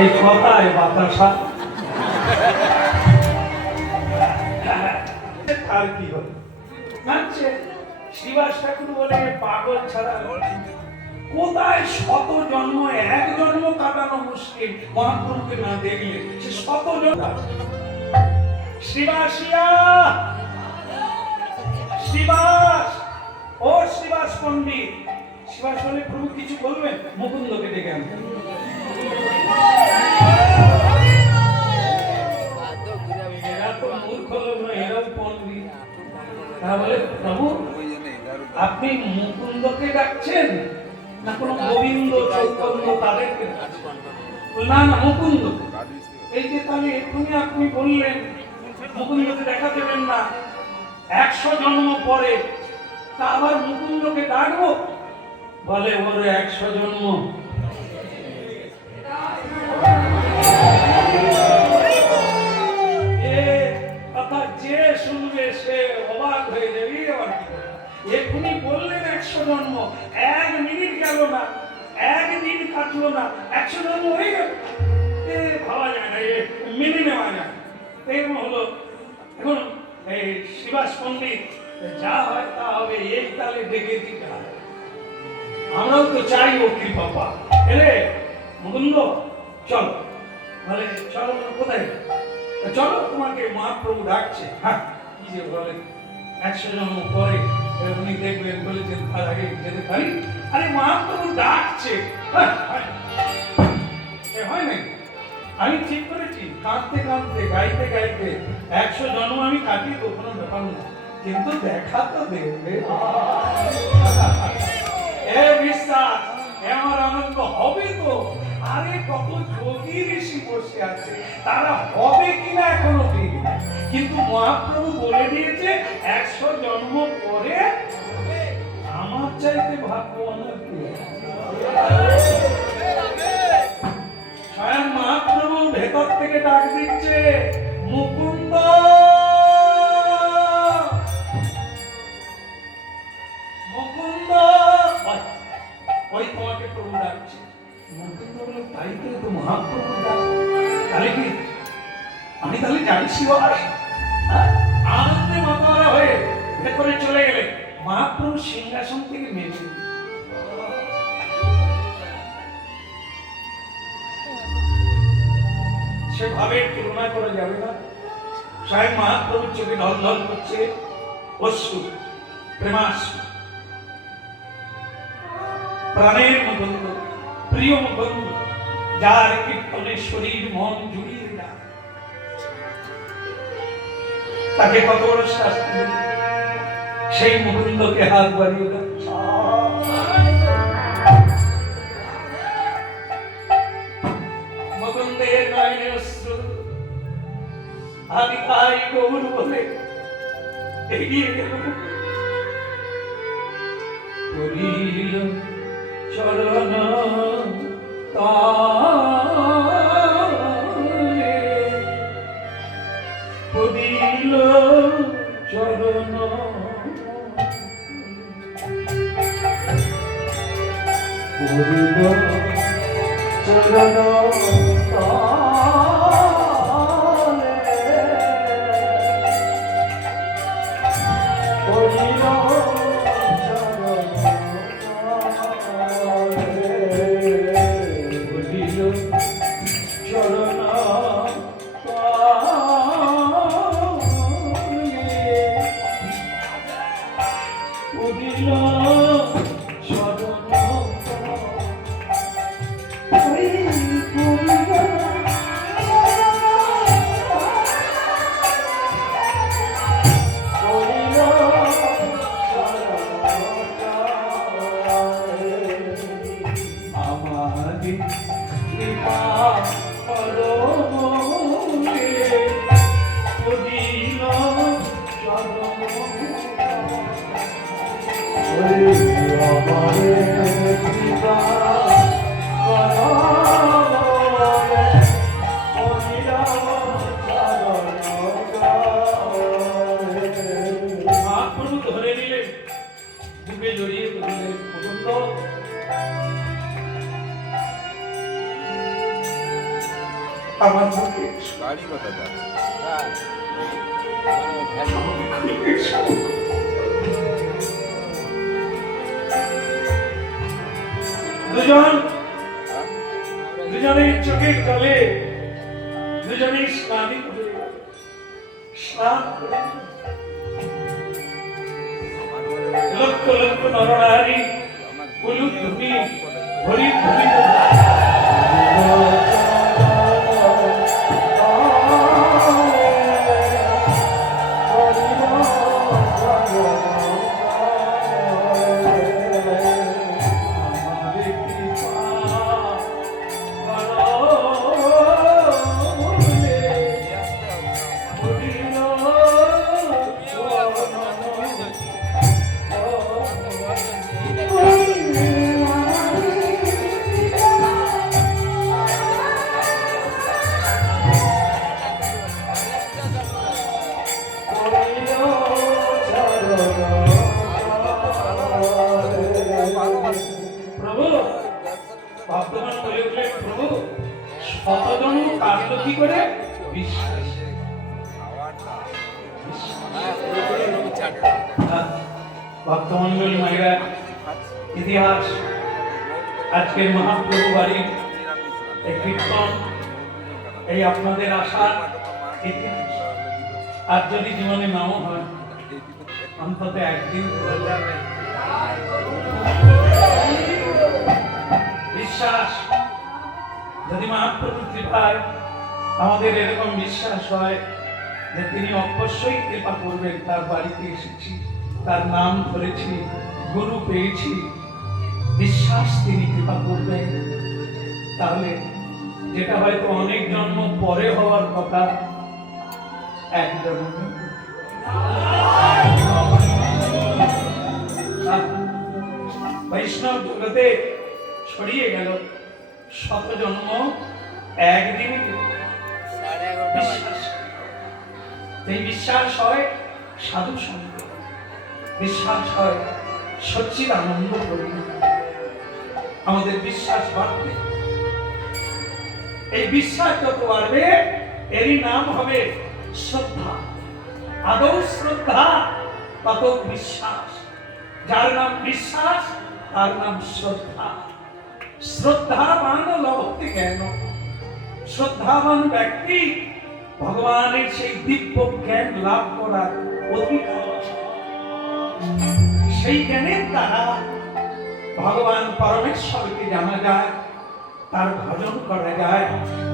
এই কথায় বাতাসা আর কি হল মানছে শ্রীবাস ঠাকুর বলে পাগল ছাড়া কোথায় শত জন্ম এক জন্ম কাটানো মুশকিল মহাপ্রভুকে না দেখলে সে শত জন্ম শ্রীবাসিয়া শ্রীবাস ও শ্রীবাস পণ্ডিত শ্রীবাস বলে প্রভু কিছু বলবেন মুকুন্দকে ডেকে আনতেন এরা তো মূর্খ লোক নয় এরাও পণ্ডিত তাহলে প্রভু আপনি মুকুন্দকে ডাকছেন না কোন গোবিন্দ চৈতন্য তাদেরকে না না মুকুন্দ এই যে তাহলে এখনই আপনি বললেন মুকুন্দকে দেখা দেবেন না 100 জন্ম পরে তা আবার মুকুন্দকে ডাকবো বলে ওরে 100 জন্ম কথা যে শুনবে সে অবাক হয়ে যাবে আবার কি এখুনি বললেন 100 জন্ম 1 মিনিট গেল না 1 দিন কাটলো না 100 জন্ম হয়ে গেল ভাবা যায় না মেনে নেওয়া যায় এরকম হলো এখন এই শ্রীবাস পণ্ডিত যা হয় তা হবে এই তালে ডেকে দিতে হয় আমরাও তো চাই ও কৃপা এরে মুকুন্দ চলো বলে চলো কোথায় চলো তোমাকে মহাপ্রভু ডাকছে হ্যাঁ কি যে বলে 100 জন্ম পরে উনি দেখবেন বলেছেন তার আগে যেতে পারি আরে মহাপ্রভু ডাকছে হয় নাকি আমি ঠিক করেছি কাঁদতে কাঁদতে গাইতে গাইতে 100 জন্ম আমি কাটিয়ে তো কোনো ব্যাপার না কিন্তু দেখা তো দেবে এ বিশ্বাস আমার আনন্দ হবে তো আরে কত যোগী ঋষি বসে আছে তারা হবে কিনা এখনো ঠিক কিন্তু মহাপ্রভু বলে দিয়েছে 100 জন্ম পরে আমার চাইতে ভাগ্যবান স্বয়ং মহাপ্রভু ভেতর থেকে ডাক দিচ্ছে মুকুন্দ মুকুন্দ ওই তোমাকে প্রভু ডাকছে মুকুন্দ বলে তাই তো মহাপ্রভু ডাক তাহলে কি আমি তাহলে যাই শিবাস আনন্দে মাতাওয়ালা হয়ে ভেতরে চলে গেলে মহাপ্রভু সিংহাসন থেকে নেমে সেভাবে তুলনা করা যাবে না স্বয়ং মহাপ্রভুর চোখে ঢল ঢল করছে অশ্রু প্রেমাশ্রু প্রাণের মুকুন্দ প্রিয় মুকুন্দ যার কীর্তনে শরীর মন জুড়িয়ে যায় তাকে কত বড় শাস্তি দিল সেই মুকুন্দকে হাত বাড়িয়ে দেয় মুকুন্দের নয়নে অশ্রু আমি তাই গৌর বলে এগিয়ে গেল করিল চরণ তালে করিল চরণ করিল চরণ আমার মুখে গাড়ি কথা বল। দুজনের চোখের জলে দুজনেই স্নান করে লক্ষ লক্ষ নরনারী উলুধ্বনি হরিধ্বনি প্রভু ভক্তগণ বলে উঠলেন, প্রভু শতজন কাটল কি করে? বিশ্বাস। ভক্তমন্ডলী মায়েরা, ইতিহাস আজকের মহাপ্রভু বাড়ির এই কীর্তন, এই আপনাদের আশার ইতিহাস। আর যদি জীবনে নাও হয় অন্তত একদিন বিশ্বাস, যদি মহাপ্রভুর কৃপায় আমাদের এরকম বিশ্বাস হয় যে তিনি অবশ্যই কৃপা করবেন, তার বাড়িতে এসেছি, তার নাম ধরেছি, গুরু পেয়েছি, বিশ্বাস তিনি কৃপা করবেন, তাহলে যেটা হয়তো অনেক জন্ম পরে হওয়ার কথা এক জন্ম বৈষ্ণব জগতে ছড়িয়ে গেল। শত জন্ম একদিনে বিশ্বাস। এই বিশ্বাস হয় সাধু সঙ্গে, বিশ্বাস হয় সচ্চিদ আনন্দ করি। আমাদের বিশ্বাস বাড়বে, এই বিশ্বাস যত বাড়বে এরই নাম হবে শ্রদ্ধা। আদৌ শ্রদ্ধা তত বিশ্বাস। যার নাম বিশ্বাস তার নাম শ্রদ্ধা। শ্রদ্ধাবান লভতে জ্ঞান। শ্রদ্ধাবান ব্যক্তি ভগবানের সেই দিব্য জ্ঞান লাভ করার অধিকার। সেই জ্ঞানের দ্বারা ভগবান পরমেশ্বরকে জানা যায়, তার ভজন করা যায়,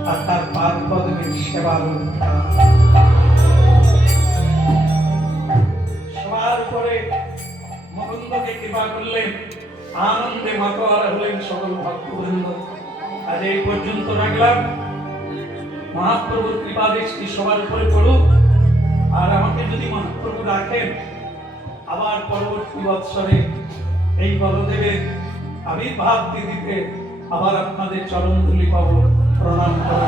আর তার পাদ পদ্মের সেবা সবার উপরে মুকুন্দকে কৃপা করলেন, আনন্দে মাতোয়ারা হলেন সকল ভক্তবৃন্দ। আজ এই পর্যন্ত রাখলাম। মহাপ্রভুর কৃপা দৃষ্টি সবার উপরে পড়ুক। আর আমাকে যদি মহাপ্রভু রাখেন, আবার পরবর্তী বৎসরে এই বলদেবের আবির্ভাব তিথিতে আবার আপনাদের চরণ ধুলি পাবো। প্রণাম করো।